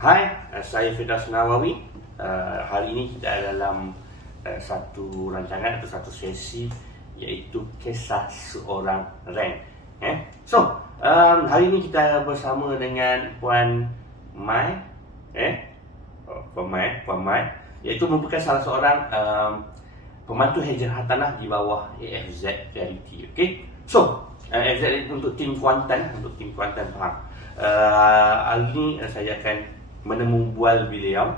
Hai, saya Firdaus Nawawi. Hari ini kita dalam satu rancangan atau satu sesi, iaitu kisah seorang rank. Hari ini kita bersama dengan Puan Mai, Puan Mai, iaitu merupakan salah seorang pembantu hijrah hartanah di bawah AFZ Reality. AFZ untuk tim Kuantan, faham. Hari ini saya akan menemui beliau,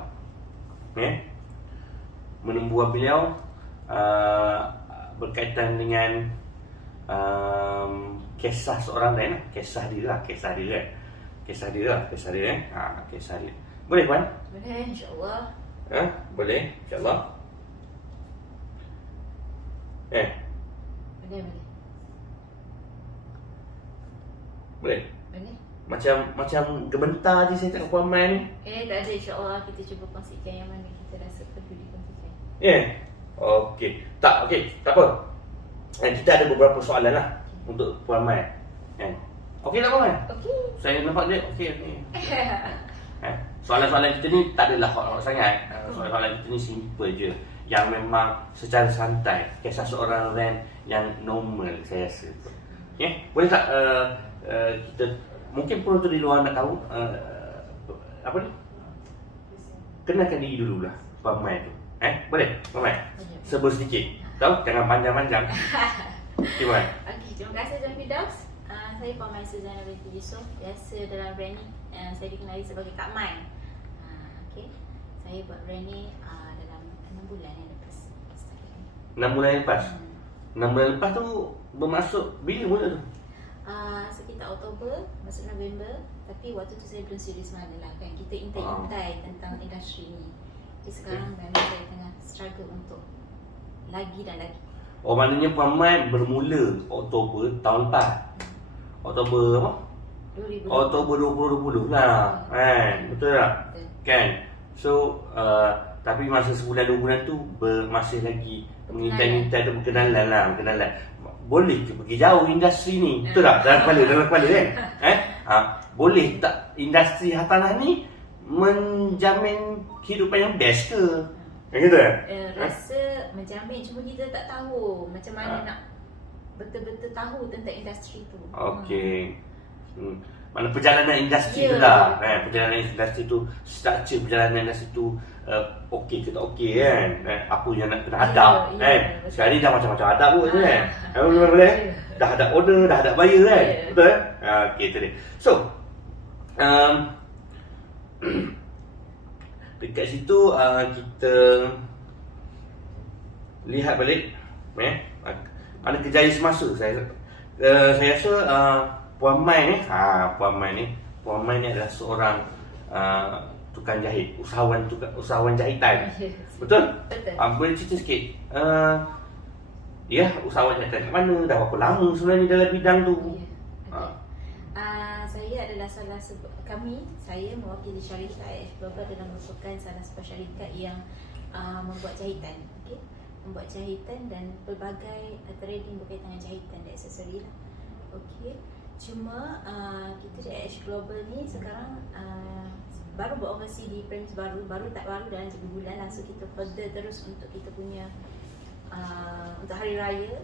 berkaitan dengan kisah seorang lain, kisah dia. Boleh Puan? Boleh, insyaAllah. Boleh, insyaAllah. Boleh. Macam gementar je saya tengok Puan Mai ni. Tak ada, insyaAllah kita cuba kongsikan yang mana kita rasa perlu dikongsikan. Okey. Tak apa. Kita ada beberapa soalan lah untuk Puan Mai. Okey tak Puan Mai? Okey. Saya nampak dia okey. Soalan-soalan kita ni tak adalah hot sangat. Soalan-soalan kita ni simple je, yang memang secara santai, kisah seorang Ren yang normal saya rasa. Boleh tak kita, mungkin penonton di luar nak tahu apa ni? Kenalkan diri dulu lah Puan Mai tu. Boleh Puan Mai? Sebut sedikit. Tahu, jangan panjang-panjang. Okey Puan. Okey, terima kasih Tuan Firdaus. Saya Puan Mai Suzana binti Yusof. Biasa dalam brand ni saya dikenali sebagai Kak Mai. Okey. Saya buat brand ni dalam 6 bulan yang lepas. 6 bulan yang lepas? 6 bulan lepas tu bermaksud bila mula tu? Sekitar Oktober, masuk November. Tapi waktu tu saya belum serius mana lah kan. Kita intai-intai tentang industri ni. Jadi sekarang memang saya tengah struggle untuk lagi dan lagi. Maknanya Puan Mai bermula Oktober tahun lepas. Oktober apa? 2020. Oktober 2020 lah. Betul tak? Betul. Kan? So tapi masa sebulan 2 bulan tu masih lagi mengintai-intai tu, berkenalan. Boleh ke pergi jauh industri ni? Betul tak? Dalam kepala kan? Boleh tak industri hartanah ni menjamin kehidupan yang best ke? Gitu kan? Rasa menjamin, cuma kita tak tahu macam mana nak betul-betul tahu tentang industri tu. Okey. Mana perjalanan industri tu lah. Perjalanan industri tu, structure perjalanan industri tu okey ke tak okey kan? Apa yang nak kena hadap sekarang ni dah macam-macam hadap pun kan? Boleh? Dah hadap order, dah hadap buyer kan? Betul kan? Okey, tu dia. So dekat situ kita lihat balik ada kejayaan semasa. Saya rasa Puan Mai ni adalah seorang tukang jahit, usahawan jahitan. Betul? Betul. Boleh cerita sikit usahawan jahitan kat mana, dah berapa lama sebenarnya dalam bidang tu? Saya adalah saya mewakili syarikat AF Global dalam merupakan salah sebuah syarikat yang membuat jahitan. Membuat jahitan dan pelbagai trading berkaitan dengan jahitan dan aksesori lah. Cuma kita di AH Global ni sekarang baru beroperasi di premis baru dalam 3 bulan lah. So kita further terus untuk kita punya untuk hari raya.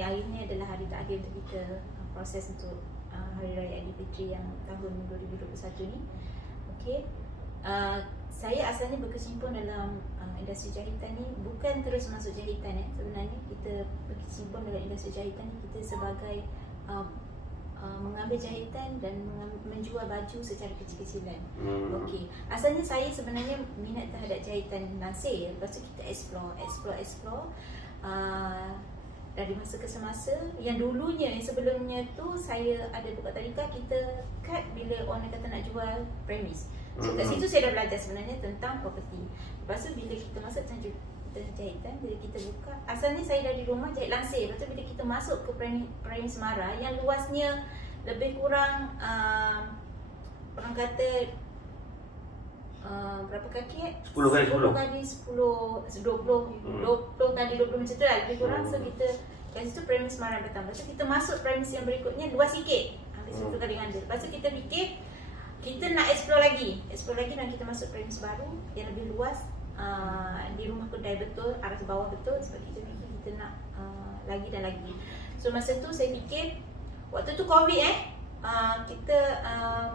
Hari ni adalah hari terakhir untuk kita proses untuk Hari Raya Aidilfitri yang tahun 2021 ni. Saya asalnya berkecimpung dalam industri jahitan ni, bukan terus masuk jahitan. Sebenarnya kita berkecimpung dalam industri jahitan ni, kita sebagai mengambil jahitan dan menjual baju secara kecil-kecilan. Asalnya saya sebenarnya minat terhadap jahitan lansir. Lepas tu kita explore dari masa ke semasa. Yang dulunya, yang sebelumnya tu saya ada buka tadika, kita cut bila orang kata nak jual premis. So kat situ saya dah belajar sebenarnya tentang property. Lepas tu bila kita masuk jahitan, bila kita buka, asalnya saya dari rumah jahit lansir. Lepas tu bila kita masuk ke premis Mara yang luasnya lebih kurang orang kata berapa kaki 10 kali 10 kali 10 20 kali 20 macam tu lah lebih kurang. So kita kat situ premis Semarang pertama. Lepas tu kita masuk premis yang berikutnya luas sikit, habis 10 kali ganda. Lepas tu kita fikir kita nak explore lagi dan kita masuk premis baru yang lebih luas. Di rumah kedai betul, arah bawah betul, sebab kita fikir kita nak lagi dan lagi. So masa tu saya fikir, waktu tu COVID kita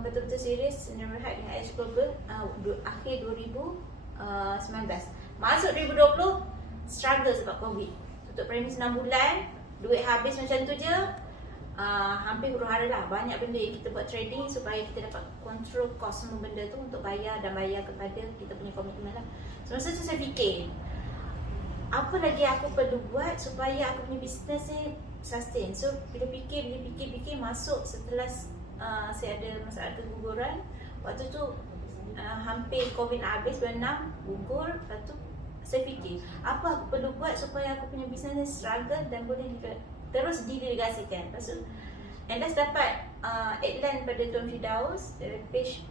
betul-betul serius dengan Rehat dengan Ash Global akhir 2019. Masuk 2020 struggle sebab COVID. Tutup premis 6 bulan, duit habis macam tu je. Hampir huru-hara lah. Banyak benda yang kita buat trading supaya kita dapat control cost semua benda tu untuk bayar kepada kita punya komitmen lah. So masa tu saya fikir, apa lagi aku perlu buat supaya aku punya bisnes ni sustain. So bila fikir masuk setelah saya ada masalah keguguran. Waktu tu hampir COVID nak habis, bulan 6 gugur. Lepas tu saya fikir, apa aku perlu buat supaya aku punya bisnes ni struggle dan boleh terus didelegasikan. Lepas tu Endas dapat headline pada Tuan Firdaus dari page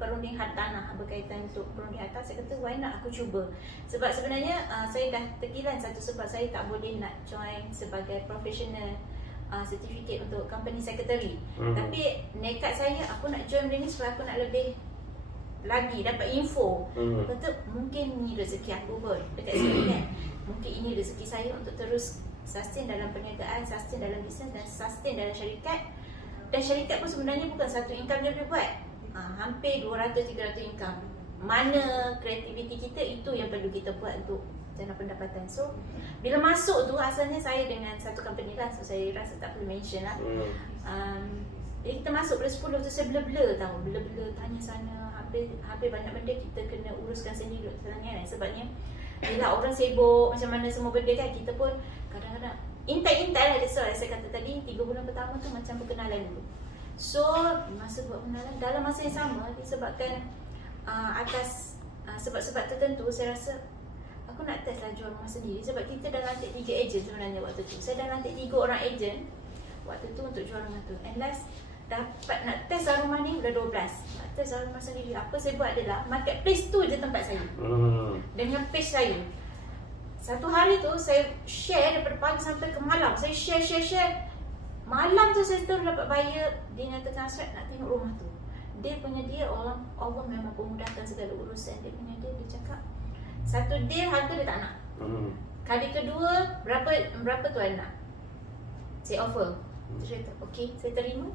perunding hartanah berkaitan untuk perunding hartanah. Saya kata why not aku cuba. Sebab sebenarnya saya dah terkilan satu sebab saya tak boleh nak join sebagai professional certificate untuk company secretary. Tapi nekat saya aku nak join benda ni sebab aku nak lebih lagi dapat info. Kata mungkin ni rezeki aku pun dekat sini kan. Mungkin ini rezeki saya untuk terus sustain dalam perniagaan, sustain dalam bisnes dan sustain dalam syarikat. Dan syarikat pun sebenarnya bukan satu income dia boleh buat. Hampir 200-300 income. Mana kreativiti kita, itu yang perlu kita buat untuk jana pendapatan. So bila masuk tu asalnya saya dengan satu company lah, so saya rasa tak perlu mention lah. Jadi kita masuk pada 10 tu saya blur-blur tau, blur-blur tanya sana, hampir banyak benda kita kena uruskan sendiri sebenarnya. Sebabnya bila orang sibuk macam mana semua benda kan, kita pun kadang-kadang intai-intai lah. Saya kata tadi 3 bulan pertama tu macam perkenalan dulu. So masa buat pengenalan, dalam masa yang sama disebabkan atas sebab-sebab tertentu, saya rasa aku nak test lah jual rumah sendiri. Sebab kita dah lantik 3 ejen sebenarnya waktu tu. Saya dah lantik 3 orang ejen waktu tu untuk jual rumah tu. And last dapat nak test lah rumah ni udah 12. Nak test lah rumah sendiri. Apa saya buat adalah marketplace tu je tempat saya, dengan page saya. Satu hari tu saya share daripada pagi sampai ke malam. Saya share. Malam tu saya terus dapat buyer. Dia nyatakan Asrat nak tengok rumah tu. Dia punya Allah memang memudahkan segala urusan. Dia punya dia cakap satu deal harga dia tak nak. Kali kedua berapa tuan nak? Saya offer. Saya kata okey, saya terima.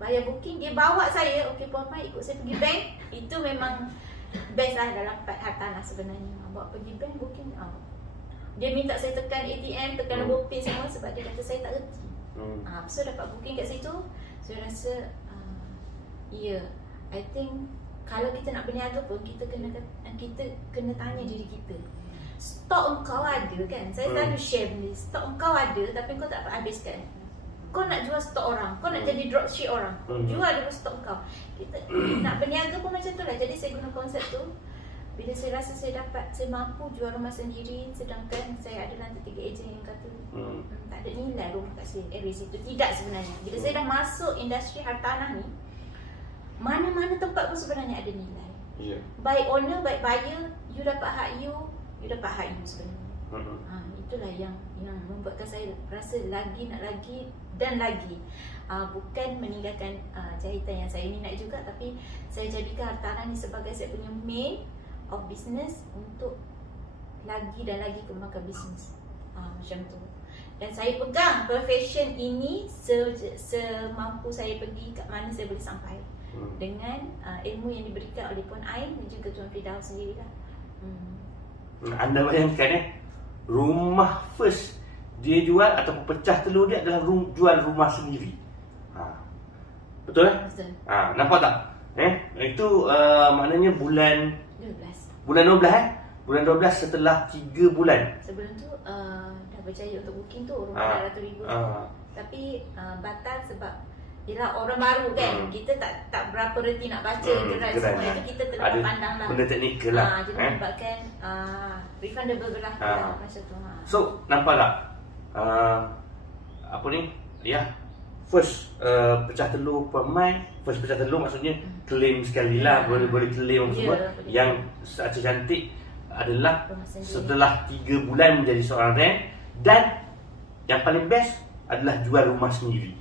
Bayar booking, dia bawa saya, okey Puan Mai ikut saya pergi bank. Itu memang best lah dalam hartanah sebenarnya. Bawa pergi bank booking. Dia minta saya tekan ATM, tekan nombor PIN semua sebab dia kata saya tak reti. So dapat booking kat situ. Saya rasa I think kalau kita nak berniaga pun kita kena tanya diri kita, stok engkau ada kan? Saya selalu share ni, stok engkau ada tapi kau tak habiskan. Kau nak jual stok orang, kau nak jadi dropship orang, jual dulu stok kau. Kita nak berniaga pun macam tu lah. Jadi saya guna konsep tu. Bila saya rasa saya mampu jual rumah sendiri, sedangkan saya ada lantai 3 ejen yang kata tak ada nilai rumah kat area situ. Tidak sebenarnya. Bila saya dah masuk industri hartanah ni, mana-mana tempat pun sebenarnya ada nilai. Baik owner, baik buyer, you dapat hak you dapat hak you sebenarnya. Itulah yang membuatkan saya rasa lagi nak lagi dan lagi. Bukan meninggalkan jahitan yang saya minat juga, tapi saya jadikan hartanah ni sebagai saya punya main of business untuk lagi dan lagi kembangkan bisnes. Macam tu. Dan saya pegang profession ini semampu saya pergi kat mana saya boleh sampai. Dengan ilmu yang diberikan oleh Puan Ain dan juga Tuan Firdaus sendirilah. Anda bayangkan rumah first dia jual ataupun pecah telur dia adalah jual rumah sendiri. Betul kan? Betul. Nampak tak? Itu maknanya bulan 12. Bulan 12 Bulan 12 setelah 3 bulan. Sebelum tu dah berjaya untuk booking tu rumah 800,000. Tapi batal sebab yelah orang baru kan, kita tak berapa reti nak baca gerai semua. Itu kita terlalu pandang lah. Benda teknikal lah. Jadi menyebabkan refundable berlaku lah macam tu. So nampak tak apa ni? Ya, first pecah telur Puan Mai. First pecah telur maksudnya claim sekali lah, boleh claim semua. Yang cantik adalah setelah 3 bulan menjadi seorang rent. Dan yang paling best adalah jual rumah sendiri.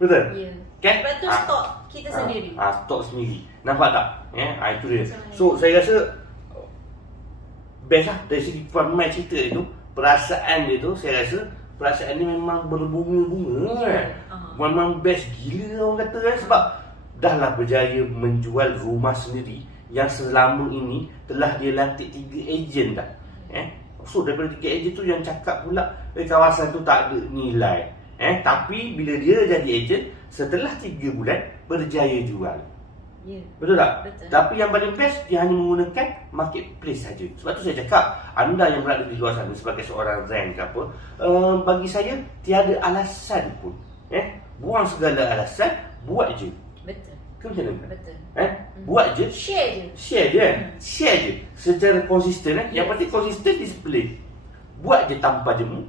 Betul? Ya. Kan? Lepas tu stok kita sendiri. Stok sendiri. Nampak tak? Itu dia. Macam mana? So saya rasa best lah dari segi Puan Mai cerita itu, perasaan dia tu, saya rasa perasaan dia memang berbunga-bunga kan. Memang best gila orang kata kan, sebab dah lah berjaya menjual rumah sendiri yang selama ini telah dia lantik 3 ejen dah. So daripada 3 ejen tu yang cakap pula kawasan tu tak ada nilai. Tapi bila dia jadi ejen, setelah 3 bulan berjaya jual. Ya. Betul tak? Betul. Tapi yang paling best, dia hanya menggunakan marketplace saja. Sebab tu saya cakap, anda yang berada di luar sana sebagai seorang rent ke apa, bagi saya tiada alasan pun. Buang segala alasan, buat je. Betul. Ke macam mana? Betul. Buat je. Share je. Share je. Share je secara konsisten. Yang penting konsisten display. Buat je tanpa jemu,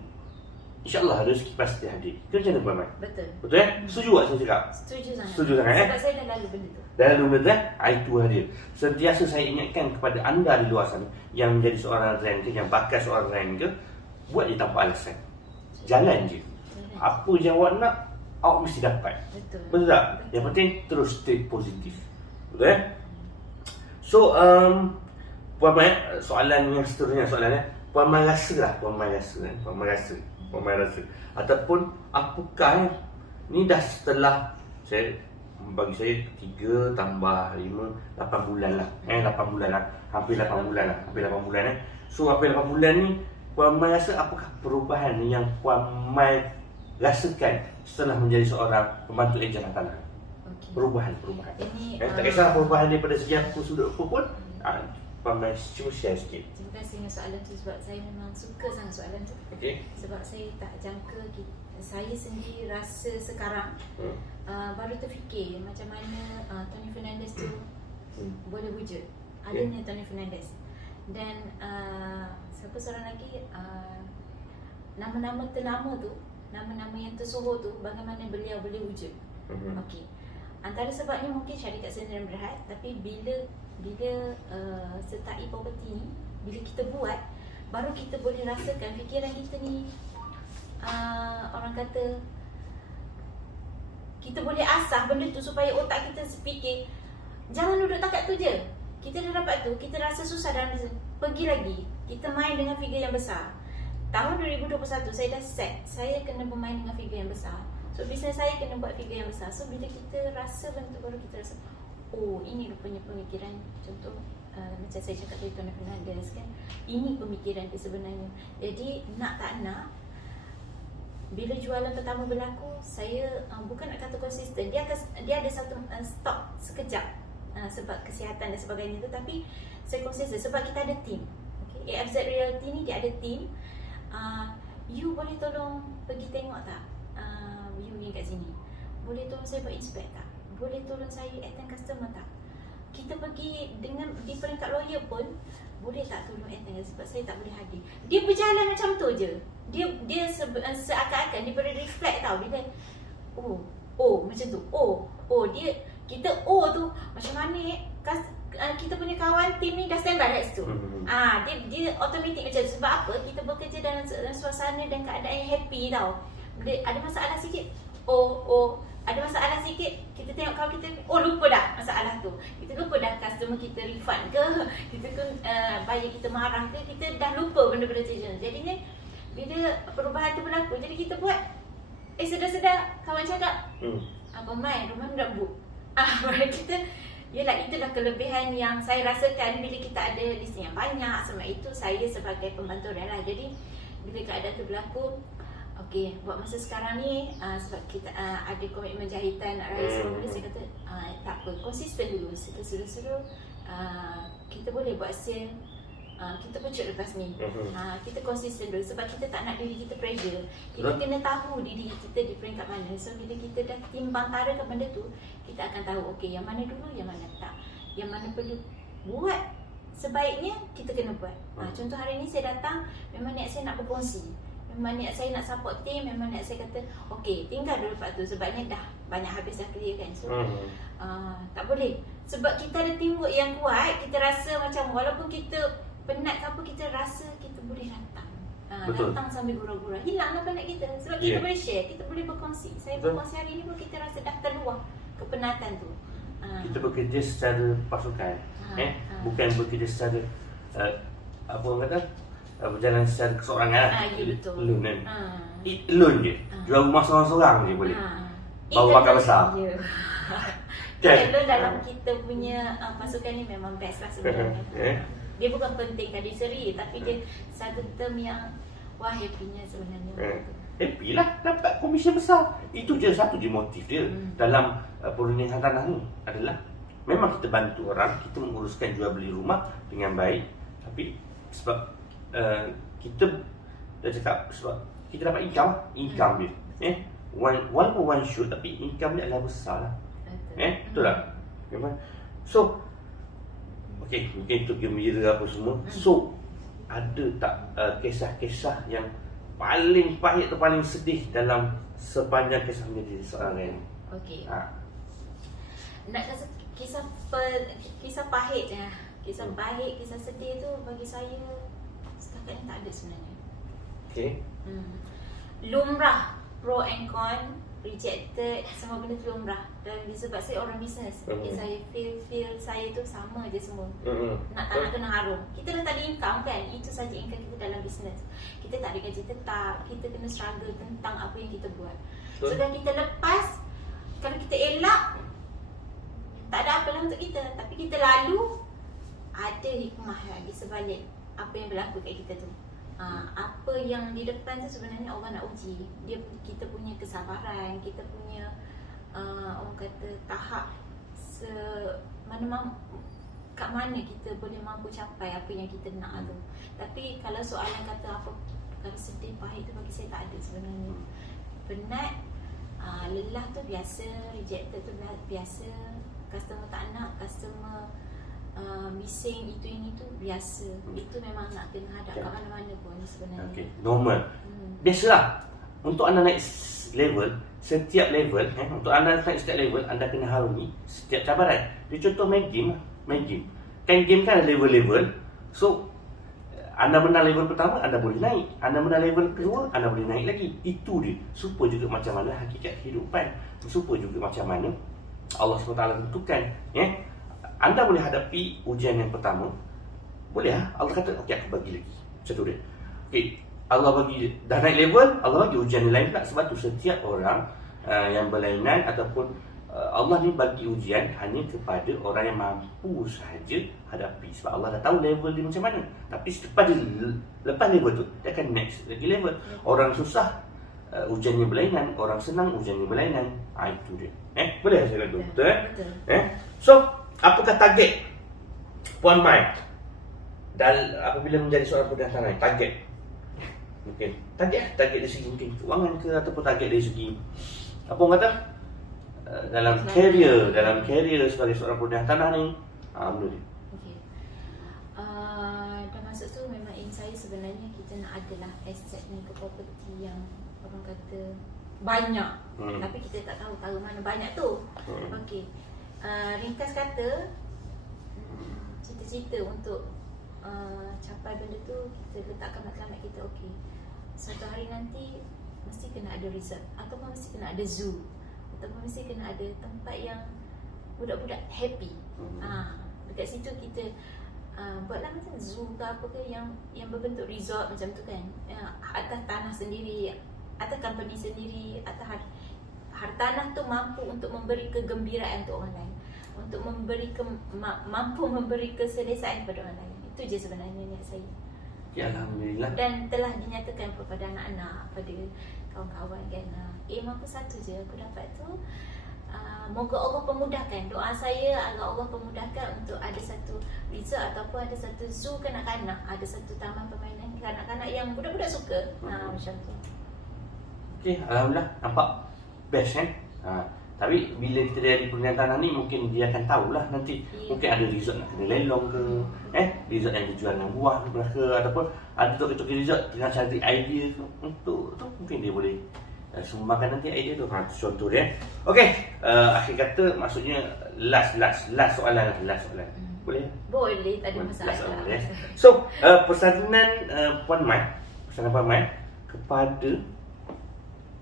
InsyaAllah rezeki pasti hadir. Itu macam mana Puan Mai? Betul. Betul Setuju tak saya cakap? Setuju sangat. Setuju sangat Sebab saya dah lalu benda tu. Dan benda itu hadir. Sentiasa saya ingatkan kepada anda di luar sana yang menjadi seorang rent ke, yang bakal seorang rent ke, buat je tanpa alasan. Jalan je. Apa je awak nak, awak mesti dapat. Betul. Betul tak? Yang penting terus stay positif. Betul So Puan Mai, soalan yang seterusnya, soalannya Puan Mai rasa lah, Puan Mai rasa ataupun apakah ni dah setelah saya, bagi saya 3 tambah 5 8 bulan lah. 8 bulan lah. Hampir 8 bulan lah. So hampir 8 bulan ni Puan Mai rasa apakah perubahan yang Puan Mai rasakan setelah menjadi seorang pembantu ejen tanah? Okay. Perubahan. Ini Tak kisah perubahan daripada segi apa sudut apa pun. Puan Mai cuba share sikit. Terima kasih dengan soalan tu sebab saya memang suka sangat soalan tu. Okey. Sebab saya tak jangka saya sendiri rasa sekarang baru terfikir macam mana Tony Fernandez tu boleh wujud. Adanya Tony Fernandez. Dan siapa seorang lagi nama-nama ternama tu, nama-nama yang tersohor tu, bagaimana beliau boleh wujud. Okey. Antara sebabnya mungkin syarikat sendirian berhad, tapi bila sertai property ni, bila kita buat, baru kita boleh rasakan fikiran kita ni, orang kata kita boleh asah benda tu supaya otak kita fikir jangan duduk takat tu je. Kita dah dapat tu, kita rasa susah dalam pergi lagi, kita main dengan figure yang besar. Tahun 2021 saya dah set, saya kena bermain dengan figure yang besar. So bisnes saya kena buat figure yang besar. So bila kita rasa benda tu, baru kita rasa oh ini rupanya pemikiran. Contoh macam saya cakap tadi Tony Fernandez kan, ini pemikiran dia sebenarnya. Jadi nak tak nak, bila jualan pertama berlaku, saya bukan nak kata konsisten, dia ada satu stop sekejap sebab kesihatan dan sebagainya tu, tapi saya konsisten sebab kita ada team. Okay? AFZ Realty ni dia ada team. You boleh tolong pergi tengok tak view ni kat sini? Boleh tolong saya buat inspect tak? Boleh tolong saya attend customer tak? Kita pergi dengan di peringkat lawyer pun, boleh tak tolong attend sebab saya tak boleh hadir. Dia berjalan macam tu je. Dia seakan-akan dia boleh reflect tau bila macam tu. Dia kita tu macam mana kita punya kawan tim ni dah standby kat situ. Dia automatik macam tu. Sebab apa? Kita bekerja dalam suasana dan keadaan yang happy tau. Bila ada masalah sikit, ada masalah sikit, kita tengok kawan kita, lupa dah masalah tu. Kita lupa dah customer kita refund ke, kita buyer kita marah ke, kita dah lupa benda-benda tu. Jadinya bila perubahan tu berlaku, jadi kita buat sedar-sedar kawan cakap, Abang Mai, rumah ni dah book. Kita, yelah itulah kelebihan yang saya rasakan bila kita ada listing yang banyak. Sebab itu saya sebagai pembantu dia lah. Jadi bila keadaan tu berlaku, okey, buat masa sekarang ni sebab kita ada komitmen jahitan nak raya semua benda, saya kata tak apa, konsisten dulu. Kita suruh kita boleh buat sale, kita pecut lepas ni. Kita konsisten dulu sebab kita tak nak diri kita pressure. Kita kena tahu diri kita di peringkat mana. So bila kita dah timbang tarakan benda tu, kita akan tahu okey yang mana dulu, yang mana tak, yang mana perlu buat sebaiknya kita kena buat. Contoh hari ni saya datang, memang niat saya nak berkongsi, memang niat saya nak support team, memang niat saya kata okey tinggal dulu part tu sebabnya dah banyak habis dah clear kan. So tak boleh, sebab kita ada teamwork yang kuat. Kita rasa macam walaupun kita penat ke apa, kita rasa kita boleh datang. Betul. Datang sambil gurau-gurau, hilanglah penat kita. Sebab kita Ya. boleh share, kita boleh berkongsi. Saya Betul. berkongsi hari ini pun kita rasa dah terluar kepenatan tu. Kita bekerja secara pasukan, bukan bekerja secara apa orang kata, berjalan secara keseorangan. Ya betul. Alone kan. Alone je. Jual rumah seorang-seorang je boleh. Bawa makan besar. Ya. Kan? Kalau dalam kita punya pasukan ni memang best lah sebenarnya. Dia bukan pentingkan diri sendiri, tapi dia satu term yang wah happy-nya sebenarnya. Happy lah, dapat komisen besar. Itu je satu je motif dia dalam perundingan tanah ni adalah memang kita bantu orang, kita menguruskan jual beli rumah dengan baik, tapi sebab kita dah cakap sebab kita dapat income dia. Walaupun one shoot, tapi income dia adalah besar lah. Betul tak? Memang. So, okay, mungkin itu gembira apa semua. So, ada tak kisah-kisah yang paling pahit atau paling sedih dalam sepanjang kisah menjadi seorang Ren? Okey. Nak kata kisah pahit ya. Kisah pahit, kisah sedih tu bagi saya setakat ni tak ada sebenarnya. Okay. Lumrah, pro and con, rejected, semua benda tu lumrah. Dan sebab saya orang bisnes, saya feel saya tu sama je semua. Nak tak nak kena harum. Kita dah tak ada income kan, itu saja income kita dalam bisnes. Kita tak ada gaji tetap, kita kena struggle tentang apa yang kita buat. So dah kita lepas, kalau kita elak, tak ada apa lah untuk kita. Tapi kita lalu, ada hikmah lagi sebalik apa yang berlaku kat kita tu. Apa yang di depan tu sebenarnya Allah nak uji. Kita punya kesabaran, kita punya orang kata tahap kat mana kita boleh mampu capai apa yang kita nak tu. Tapi kalau soalan kata apa, kalau sedih pahit tu bagi saya tak ada sebenarnya. Penat, lelah tu biasa, rejected tu biasa, customer tak nak, customer bising itu ini tu biasa. Itu memang nak kena hadap kat mana-mana pun sebenarnya. Okay, normal. Biasalah. Untuk anda naik level, setiap level, untuk anda naik setiap level, anda kena harungi setiap cabaran. Dia contoh main game. Kan game kan ada level-level. So, anda menang level pertama, anda boleh naik. Anda menang level kedua, anda boleh naik lagi. Itu dia. Super juga macam mana hakikat kehidupan. Super juga macam mana Allah SWT tentukan. Anda boleh hadapi ujian yang pertama. Boleh lah. Allah kata, okey aku bagi lagi. Macam tu dia. Okey, Allah bagi, dah naik level, Allah bagi ujian yang lain pula. Sebab tu setiap orang yang berlainan ataupun Allah ni bagi ujian hanya kepada orang yang mampu sahaja hadapi. Sebab Allah dah tahu level dia macam mana. Tapi lepas level tu, dia akan next lagi level. Orang susah, ujiannya berlainan. Orang senang, ujiannya berlainan. Itu dia. Boleh saya kata? Betul? Betul. So, apakah target Puan Mai dan apabila menjadi seorang perdana tanah? Target mungkin target dari segi mungkin kewangan ke, ataupun target dari segi apa orang kata dalam career sebagai seorang perdana tanah ni, benda dia. Okey. Dah masuk tu memang aim saya sebenarnya kita nak adalah aset ni ke property yang orang kata banyak. Tapi kita tak tahu mana banyak tu. Okey. Ringkas kata, cita-cita untuk capai benda tu, kita letakkan matlamat kita. Okey, suatu hari nanti mesti kena ada resort, ataupun mesti kena ada zoo, ataupun mesti kena ada tempat yang budak-budak happy. Dekat situ kita buatlah macam zoo ke apa ke yang berbentuk resort macam tu kan, atas tanah sendiri, atas company sendiri, atas hartanah tu mampu untuk memberi kegembiraan untuk orang lain, untuk mampu memberi keselesaan kepada orang lain. Itu je sebenarnya niat saya. Ya, alhamdulillah. Dan telah dinyatakan kepada anak-anak, pada kawan-kawan kan. Aim aku satu je, aku dapat tu. Moga Allah pemudahkan. Doa saya agar Allah pemudahkan untuk ada satu resort ataupun ada satu zoo kanak-kanak, ada satu taman permainan kanak-kanak yang budak-budak suka. Macam tu. Okey, alhamdulillah, nampak best kan. Tapi bila kita dari perundingan tanah ni, mungkin dia akan tahulah nanti. Mungkin ada resort nak kena lelong ke, resort yang dijual dengan buah ke, ataupun ada tokoh-tokoh resort tengah cari idea tu, untuk tu mungkin dia boleh sumbangkan nanti idea tu. Contoh dia. Okey, akhir kata maksudnya last soalan. Boleh? Boleh, tak ada masalah. So, persalinan Puan Mai pesanan paman kepada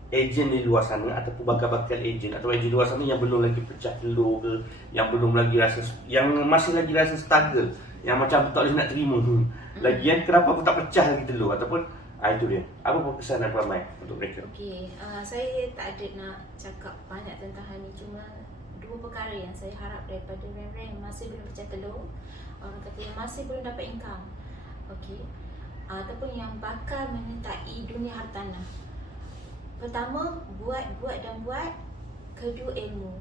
ejen di luar sana ataupun bakal-bakal ejen atau ejen di luar sana yang belum lagi pecah telur ke, yang belum lagi rasa, yang masih lagi rasa struggle, yang macam tak boleh nak terima lagian kenapa aku tak pecah lagi telur ataupun itu dia. Apa pesanan paman untuk mereka? Okey, saya tak ada nak cakap banyak tentang hal ni, cuma dua perkara yang saya harap daripada rem-rem yang masih belum pecah telur, orang kata yang masih belum dapat income, okey, ataupun yang bakal menyertai dunia hartanah. Pertama, buat. Kedua, ilmu.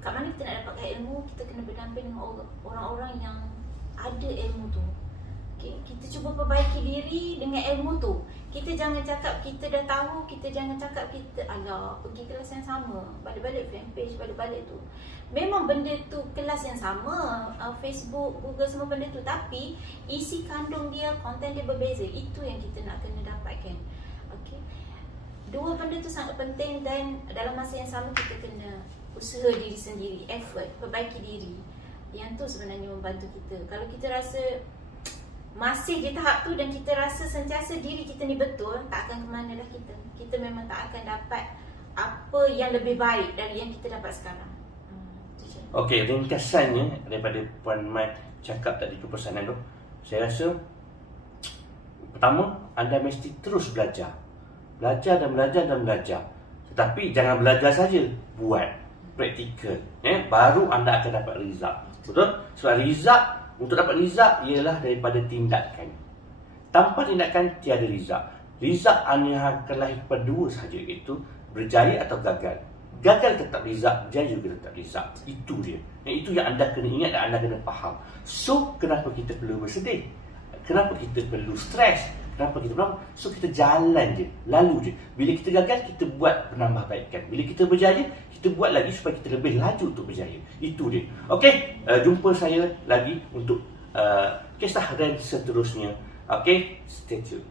Kat mana kita nak dapatkan ilmu? Kita kena berdamping dengan orang-orang yang ada ilmu tu. Okay? Kita cuba perbaiki diri dengan ilmu tu. Kita jangan cakap kita dah tahu, kita jangan cakap kita pergi kelas yang sama, balik-balik fanpage, balik-balik tu. Memang benda tu kelas yang sama, Facebook, Google, semua benda tu, tapi isi kandung dia, konten dia berbeza. Itu yang kita nak kena dapatkan. Okay? Dua benda tu sangat penting, dan dalam masa yang sama kita kena usaha diri sendiri, effort, perbaiki diri. Yang tu sebenarnya membantu kita. Kalau kita rasa masih di tahap tu dan kita rasa sentiasa diri kita ni betul, tak akan ke mana dah kita. Kita memang tak akan dapat apa yang lebih baik dari yang kita dapat sekarang. Okey, ringkasannya daripada Puan Mat cakap tadi ke pesanan tu, saya rasa pertama, anda mesti terus belajar. Belajar. Tetapi jangan belajar saja, buat praktikal. Baru anda akan dapat result. Betul? Sebab result, untuk dapat result ialah daripada tindakan. Tanpa tindakan tiada result. Result hanya akan lahir kepada dua sahaja, iaitu berjaya atau gagal. Gagal tetap result, berjaya juga tetap result. Itu dia. Itu yang anda kena ingat dan anda kena faham. So, kenapa kita perlu bersedih? Kenapa kita perlu stres? Kenapa kita berapa? So kita jalan je, lalu je. Bila kita gagal, kita buat penambahbaikan. Bila kita berjaya, kita buat lagi supaya kita lebih laju untuk berjaya. Itu dia. Okey, jumpa saya lagi untuk kisah dan seterusnya. Okey, stay tune.